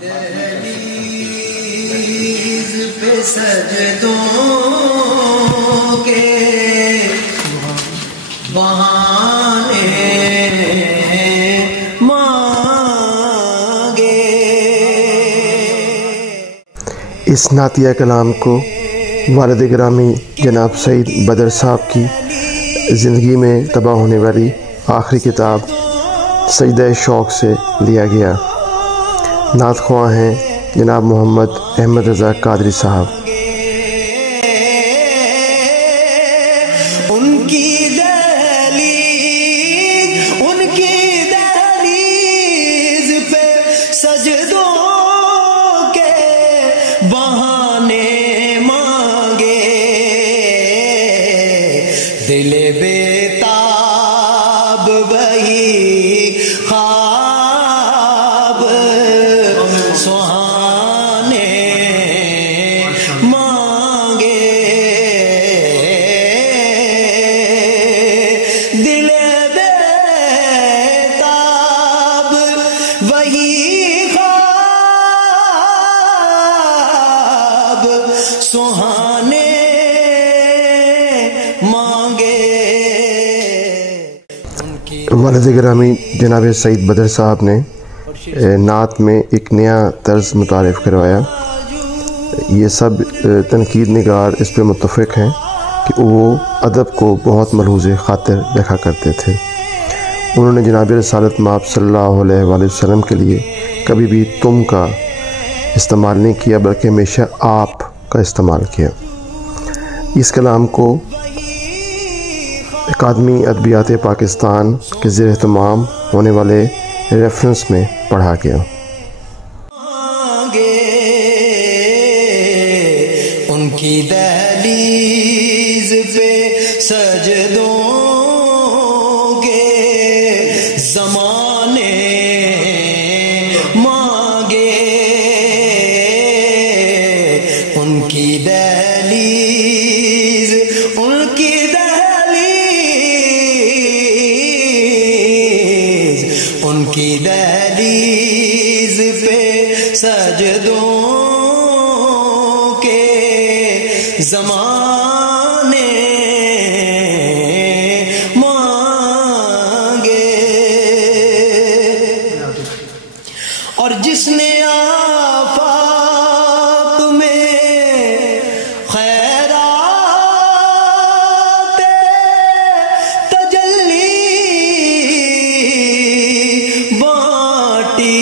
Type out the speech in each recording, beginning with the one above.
دہلیز پہ سجدوں کے بہانے مانگے. اس نعتیہ کلام کو والد گرامی جناب سعید بدر صاحب کی زندگی میں تباہ ہونے والی آخری کتاب سجدہ شوق سے لیا گیا. نعت خواں ہیں جناب محمد احمد رضا قادری صاحب. ان کی دہلیز پہ سجدوں کے بہانے مانگے. دل بےتاب وہی خواب سہانے مانگے. دل بےتاب وہی خواب سہانے مانگے. والد گرامی جناب سعید بدر صاحب نے نعت میں ایک نیا طرز متعارف کروایا. یہ سب تنقید نگار اس پہ متفق ہیں کہ وہ ادب کو بہت ملحوظ خاطر رکھا کرتے تھے. انہوں نے جناب رسالت مآب صلی اللہ علیہ وآلہ وسلم کے لیے کبھی بھی تم کا استعمال نہیں کیا بلکہ ہمیشہ آپ کا استعمال کیا. اس کلام کو اکادمی ادبیات پاکستان کے زیر اہتمام ہونے والے ریفرنس میں پڑھا گیا. ان کی دہلیز پہ سجدوں کے زمانے مانگے. ان کی دہلیز پہ سجدوں کے زمانے مانگے. اور جس نے آفاق میں خیرات تجلی بانٹی.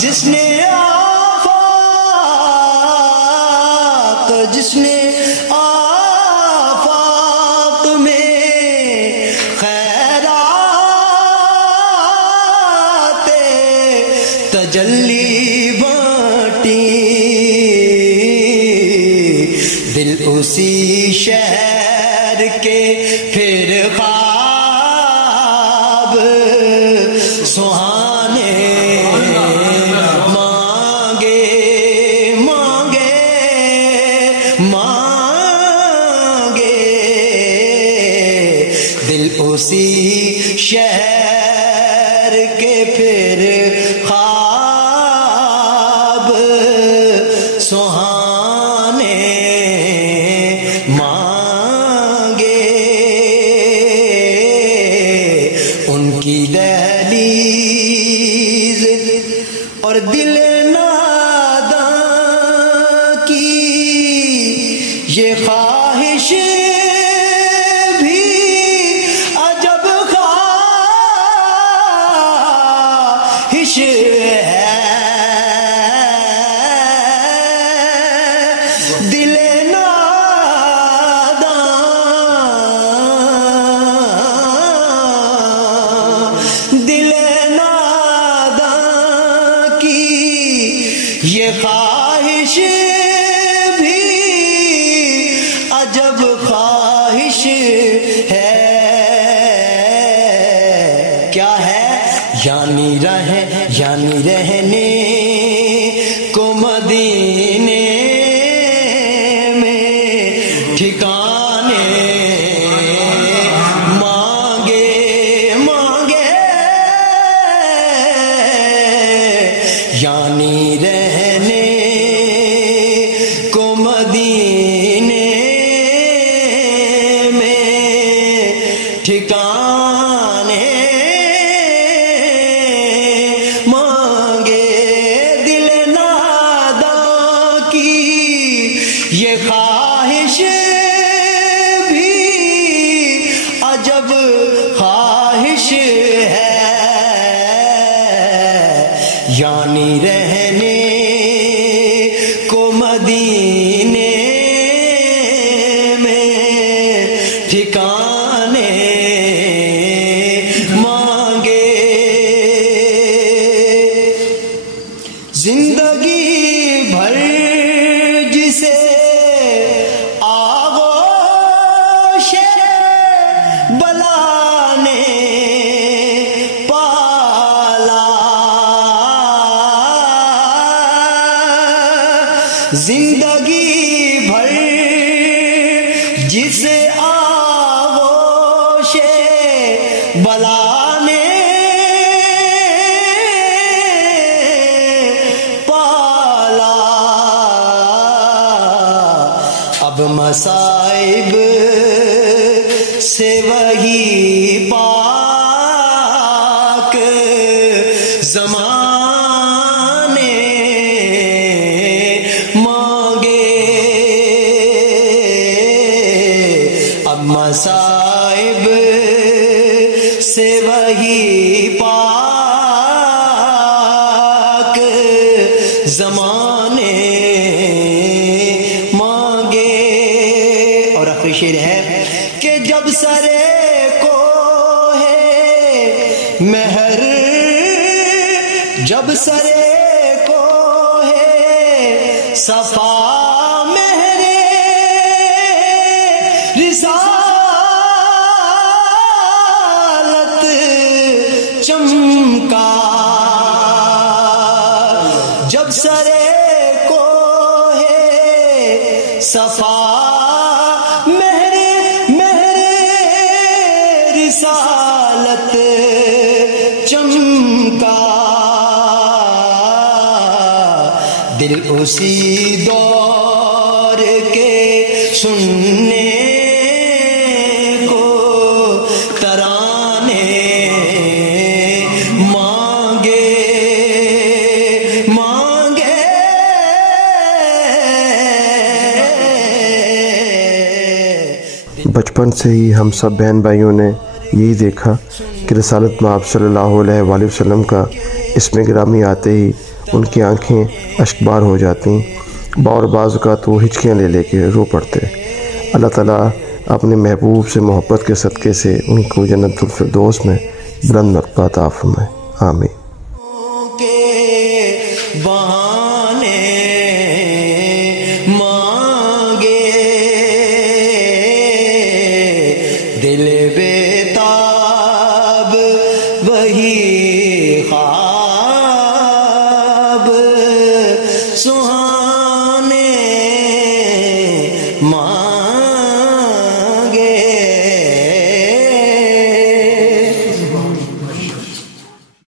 جس نے آفاق میں خیرات تجلی بانٹی. دل اسی شہر کے پھر خواب سہانے اسی شہر کے پھر خواب سہانے مانگے. ان کی دہلیز اور دل ناداں کی یہ خواہش دل ناداں کی یہ خواہش بھی عجب خواہش ہے. کیا ہے؟ یعنی رہنے کو مدینے میں ٹھکانے مانگے. یعنی رہنے کو مدینے میں ٹھکانے مانگے، زندگی بھر جسے آغوش بلا نے پالا، زندگی بھر جسے آغوش بلا نے پالا، اب مصائب سے وہی پاک زمانے مانگے، اب مصائب سے وہی پاک زمانے مانگے۔ اور آخری شعر ہے کہ جب سرے کو ہے مہر، جب سرے کو ہے صفا مہر رسالت چمکا، جب سرے کو ہے صفا مہر رسالت چمکا، دل اسی دور کے سننے کو ترانے مانگے مانگے، بچپن سے ہی ہم سب بہن بھائیوں نے یہی دیکھا کہ رسالت مآب صلی اللہ علیہ وآلہ وسلم کا اسم گرامی آتے ہی ان کی آنکھیں اشکبار ہو جاتی، اور بعض اوقات وہ ہچکیاں لے لے کے رو پڑتے۔ اللہ تعالیٰ اپنے محبوب سے محبت کے صدقے سے ان کو جنت الفردوس میں بلند مرتبہ عطا فرمائے، آمین۔ کے بہانے مانگے، دل بےتاب وہی خواب سہانے